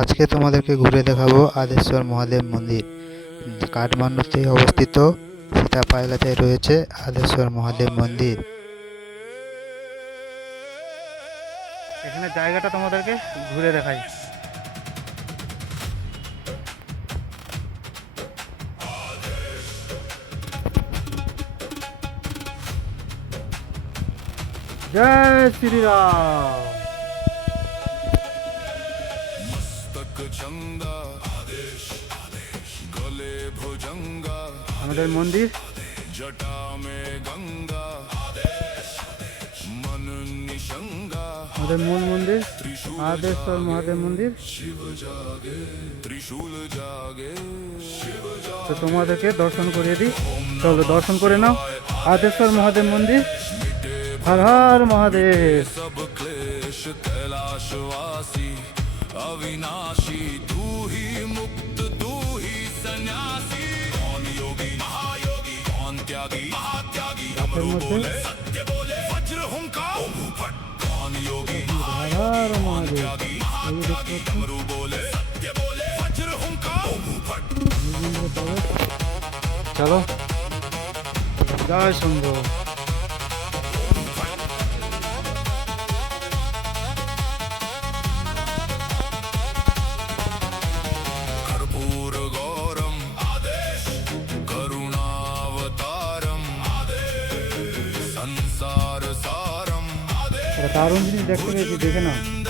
আজকে তোমাদেরকে ঘুরে দেখাবো আদেশ্বর মহাদেব মন্দির। কাঠমান্ডুতে অবস্থিত সীতাপায়লাতে রয়েছে আদেশ্বর মহাদেব মন্দির। এখানে জায়গাটা তোমাদেরকে ঘুরে দেখাই। জয় শ্রীরাম। আমাদের মন্দির আমাদের মূল মন্দির আদেশ্বর মহাদেব মন্দির। তো তোমাদেরকে দর্শন করিয়ে দিই, চলো দর্শন করে নাও আদেশ্বর মহাদেব মন্দির। হর হর মহাদেব। अविनाशी तू ही मुक्त तू ही सन्यासी कौन योगी महायोगी कौन त्यागी महात्यागी अमर बोले सत्य बोले वज्र हुंकार कौन योगी महायोगी कौन त्यागी महात्यागी अमर बोले सत्य बोले वज्र हुंकार चलो जय शंभो। দারুণ জিনিস দেখতে পেয়েছি, দেখে নাও।